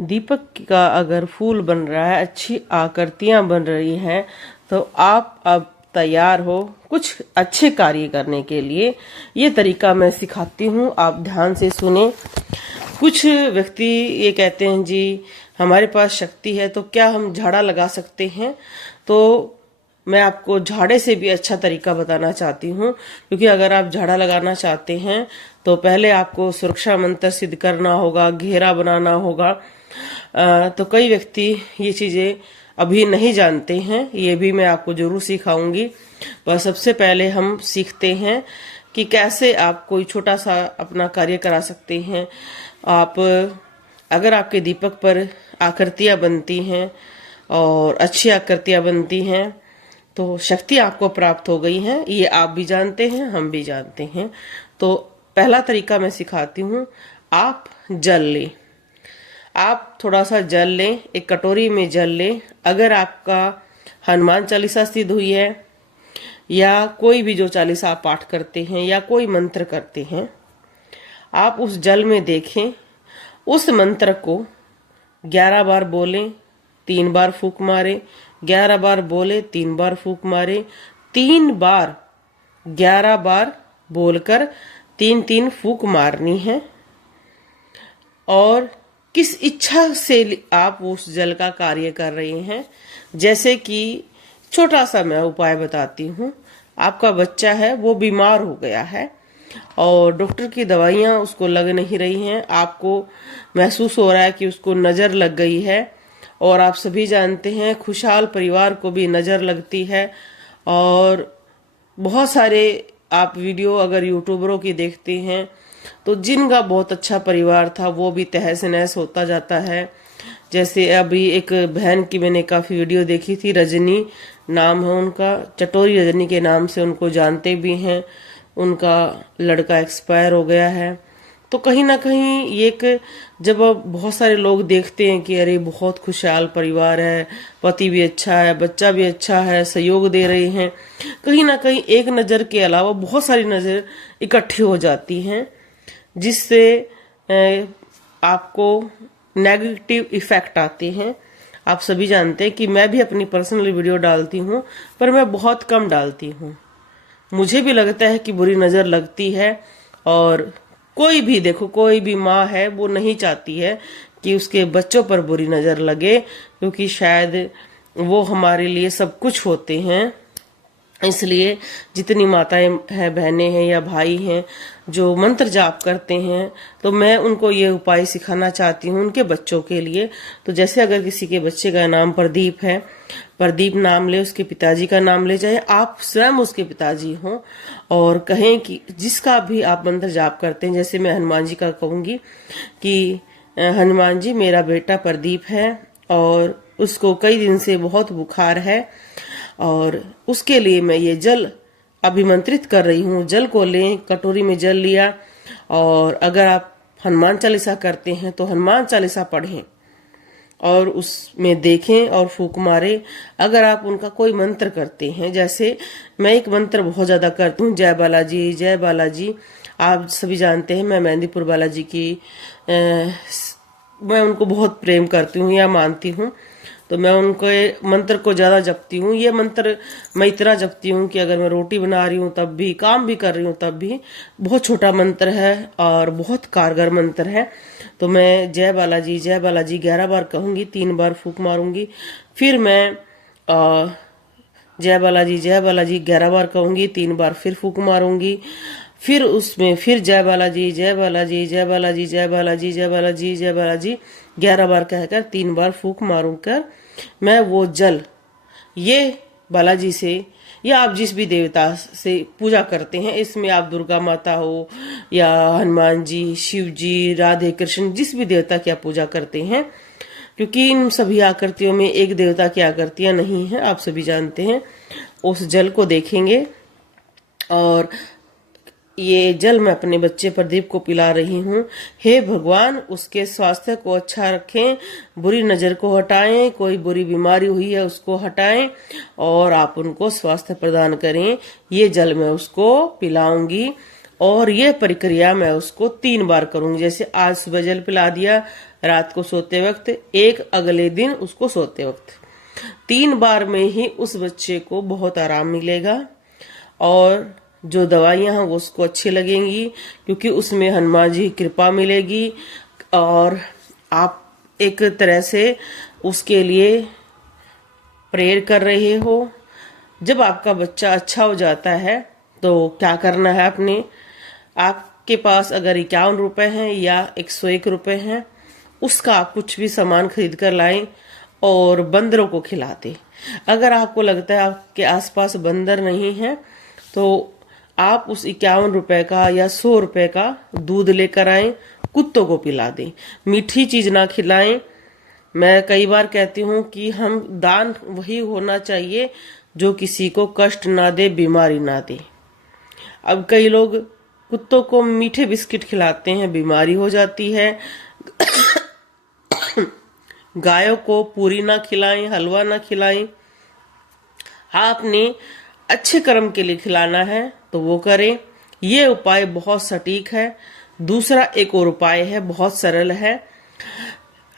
दीपक का अगर फूल बन रहा है, अच्छी आकृतियां बन रही हैं, तो आप अब तैयार हो कुछ अच्छे कार्य करने के लिए। ये तरीका मैं सिखाती हूँ, आप ध्यान से सुने। कुछ व्यक्ति ये कहते हैं जी हमारे पास शक्ति है तो क्या हम झाड़ा लगा सकते हैं, तो मैं आपको झाड़े से भी अच्छा तरीका बताना चाहती हूँ। क्योंकि अगर आप झाड़ा लगाना चाहते हैं तो पहले आपको सुरक्षा मंत्र सिद्ध करना होगा, घेरा बनाना होगा। तो कई व्यक्ति ये चीजें अभी नहीं जानते हैं, ये भी मैं आपको जरूर सिखाऊंगी। पर सबसे पहले हम सीखते हैं कि कैसे आप कोई छोटा सा अपना कार्य करा सकते हैं। आप अगर आपके दीपक पर आकृतियां बनती हैं और अच्छी आकृतियां बनती हैं तो शक्ति आपको प्राप्त हो गई है, ये आप भी जानते हैं, हम भी जानते हैं। तो पहला तरीका मैं सिखाती हूँ। आप जल लें, आप थोड़ा सा जल लें, एक कटोरी में जल लें। अगर आपका हनुमान चालीसा सिद्ध हुई है या कोई भी जो चालीसा आप पाठ करते हैं या कोई मंत्र करते हैं, आप उस जल में देखें, उस मंत्र को 11 बार बोलें, 3 बार फूंक मारे, 11 बार बोले, 3 बार फूंक मारे, 3 बार 11 बार बोलकर 3-3 फूंक मारनी है। और किस इच्छा से आप उस जल का कार्य कर रहे हैं, जैसे कि छोटा सा मैं उपाय बताती हूँ। आपका बच्चा है, वो बीमार हो गया है और डॉक्टर की दवाइयाँ उसको लग नहीं रही हैं, आपको महसूस हो रहा है कि उसको नज़र लग गई है। और आप सभी जानते हैं खुशहाल परिवार को भी नज़र लगती है। और बहुत सारे आप वीडियो अगर यूट्यूबरों की देखते हैं तो जिनका बहुत अच्छा परिवार था वो भी तहस नहस होता जाता है। जैसे अभी एक बहन की मैंने काफ़ी वीडियो देखी थी, रजनी नाम है उनका, चटोरी रजनी के नाम से उनको जानते भी हैं। उनका लड़का एक्सपायर हो गया है। तो कहीं ना कहीं ये एक, जब बहुत सारे लोग देखते हैं कि अरे बहुत खुशहाल परिवार है, पति भी अच्छा है, बच्चा भी अच्छा है, सहयोग दे रहे हैं, कहीं ना कहीं एक नज़र के अलावा बहुत सारी नज़र इकट्ठी हो जाती हैं, जिससे आपको नेगेटिव इफेक्ट आते हैं। आप सभी जानते हैं कि मैं भी अपनी पर्सनल वीडियो डालती हूँ, पर मैं बहुत कम डालती हूँ। मुझे भी लगता है कि बुरी नज़र लगती है, और कोई भी देखो, कोई भी माँ है वो नहीं चाहती है कि उसके बच्चों पर बुरी नज़र लगे, क्योंकि शायद वो हमारे लिए सब कुछ होते हैं। इसलिए जितनी माताएं हैं, बहनें हैं या भाई हैं जो मंत्र जाप करते हैं, तो मैं उनको ये उपाय सिखाना चाहती हूँ उनके बच्चों के लिए। तो जैसे अगर किसी के बच्चे का नाम प्रदीप है, प्रदीप नाम ले, उसके पिताजी का नाम ले, चाहे आप स्वयं उसके पिताजी हों, और कहें कि जिसका भी आप मंत्र जाप करते हैं, जैसे मैं हनुमान जी का कहूँगी कि हनुमान जी मेरा बेटा प्रदीप है और उसको कई दिन से बहुत बुखार है, और उसके लिए मैं ये जल अभिमंत्रित कर रही हूँ। जल को लें, कटोरी में जल लिया, और अगर आप हनुमान चालीसा करते हैं तो हनुमान चालीसा पढ़ें और उसमें देखें और फूंक मारे। अगर आप उनका कोई मंत्र करते हैं, जैसे मैं एक मंत्र बहुत ज्यादा करती हूँ, जय बालाजी जय बालाजी। आप सभी जानते हैं मैं मेहंदीपुर बालाजी की मैं उनको बहुत प्रेम करती हूँ या मानती हूँ, तो मैं उनके मंत्र को ज़्यादा जपती हूँ। ये मंत्र मैं इतना जपती हूँ कि अगर मैं रोटी बना रही हूँ तब भी, काम भी कर रही हूँ तब भी। बहुत छोटा मंत्र है और बहुत कारगर मंत्र है। तो मैं जय बालाजी 11 बार कहूँगी, 3 बार फूंक मारूंगी, फिर मैं जय बालाजी 11 बार कहूँगी, 3 बार फिर फूंक मारूंगी, फिर उसमें फिर जय बालाजी जय बालाजी जय बालाजी जय बालाजी जय बालाजी जय बालाजी 11 बार कहकर 3 बार फूंक मारूंकर मैं वो जल, ये बालाजी से या आप जिस भी देवता से पूजा करते हैं, इसमें आप दुर्गा माता हो या हनुमान जी, शिव जी, राधे कृष्ण, जिस भी देवता की आप पूजा करते हैं, क्योंकि इन सभी आकृतियों में एक देवता की आकृतियां नहीं है, आप सभी जानते हैं। उस जल को देखेंगे और ये जल मैं अपने बच्चे प्रदीप को पिला रही हूँ। हे भगवान, उसके स्वास्थ्य को अच्छा रखें, बुरी नज़र को हटाएं, कोई बुरी बीमारी हुई है उसको हटाएं और आप उनको स्वास्थ्य प्रदान करें। ये जल मैं उसको पिलाऊंगी और ये प्रक्रिया मैं उसको 3 बार करूंगी। जैसे आज सुबह जल पिला दिया, रात को सोते वक्त, एक अगले दिन उसको सोते वक्त। 3 बार में ही उस बच्चे को बहुत आराम मिलेगा और जो दवाइयां हैं वो उसको अच्छी लगेंगी, क्योंकि उसमें हनुमान जी की कृपा मिलेगी और आप एक तरह से उसके लिए प्रेयर कर रहे हो। जब आपका बच्चा अच्छा हो जाता है तो क्या करना है आपके पास अगर 51 रुपए हैं या 101 रुपए हैं, उसका आप कुछ भी सामान खरीद कर लाएं और बंदरों को खिला दें। अगर आपको लगता है आपके आसपास बंदर नहीं है तो आप उस 51 रुपए का या 100 रुपए का दूध लेकर आए, कुत्तों को पिला दें। मीठी चीज ना खिलाएं। मैं कई बार कहती हूँ कि हम दान वही होना चाहिए जो किसी को कष्ट ना दे, बीमारी ना दे। अब कई लोग कुत्तों को मीठे बिस्किट खिलाते हैं, बीमारी हो जाती है। गायों को पूरी ना खिलाएं, हलवा ना खिलाएं। आपने अच्छे कर्म के लिए खिलाना है तो वो करें। ये उपाय बहुत सटीक है। दूसरा एक और उपाय है, बहुत सरल है।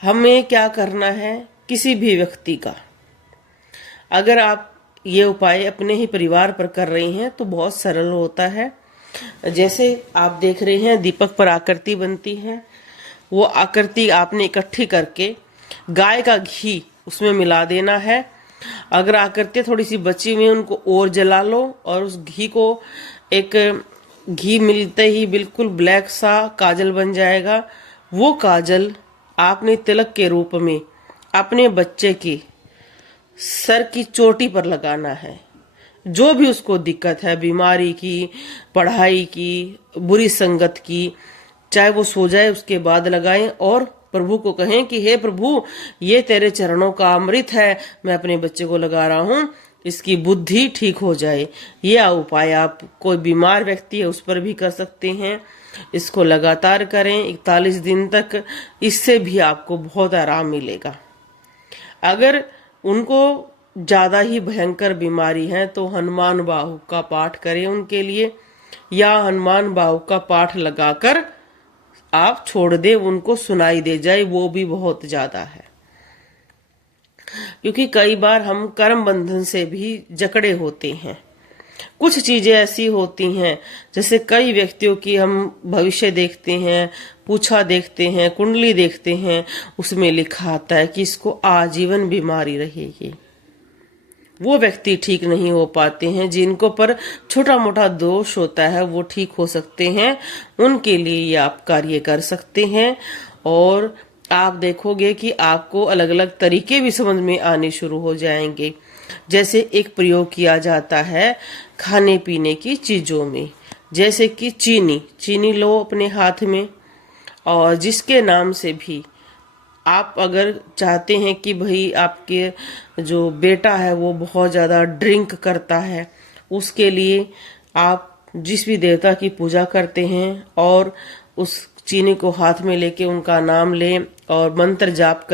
हमें क्या करना है, किसी भी व्यक्ति का अगर आप ये उपाय अपने ही परिवार पर कर रही हैं तो बहुत सरल होता है। जैसे आप देख रहे हैं दीपक पर आकृति बनती है, वो आकृति आपने इकट्ठी करके गाय का घी उसमें मिला देना है। अगर आकृतियां थोड़ी सी बची हुई उनको और जला लो और उस घी को एक घी मिलते ही बिल्कुल ब्लैक सा काजल बन जाएगा। वो काजल आपने तिलक के रूप में अपने बच्चे की सर की चोटी पर लगाना है। जो भी उसको दिक्कत है, बीमारी की, पढ़ाई की, बुरी संगत की, चाहे वो सो जाए उसके बाद लगाएं और प्रभु को कहें कि हे प्रभु, ये तेरे चरणों का अमृत है, मैं अपने बच्चे को लगा रहा हूँ, इसकी बुद्धि ठीक हो जाए। ये उपाय आप कोई बीमार व्यक्ति है उस पर भी कर सकते हैं। इसको लगातार करें 41 दिन तक, इससे भी आपको बहुत आराम मिलेगा। अगर उनको ज्यादा ही भयंकर बीमारी है तो हनुमान बाहु का पाठ करें उनके लिए, या हनुमान बाहु का पाठ लगाकर आप छोड़ दे, उनको सुनाई दे जाए, वो भी बहुत ज्यादा है। क्योंकि कई बार हम कर्म बंधन से भी जकड़े होते हैं। कुछ चीजें ऐसी होती हैं, जैसे कई व्यक्तियों की हम भविष्य देखते हैं, पूछा देखते हैं, कुंडली देखते हैं, उसमें लिखा आता है कि इसको आजीवन बीमारी रहेगी। वो व्यक्ति ठीक नहीं हो पाते हैं। जिनको पर छोटा मोटा दोष होता है वो ठीक हो सकते हैं, उनके लिए ये आप कार्य कर सकते हैं। और आप देखोगे कि आपको अलग अलग तरीके भी समझ में आने शुरू हो जाएंगे। जैसे एक प्रयोग किया जाता है खाने पीने की चीजों में, जैसे कि चीनी लो अपने हाथ में, और जिसके नाम से भी आप अगर चाहते हैं कि भाई आपके जो बेटा है वो बहुत ज्यादा ड्रिंक करता है, उसके लिए आप जिस भी देवता की पूजा करते हैं और उस चीनी को हाथ में लेके उनका नाम लें और मंत्र जाप कर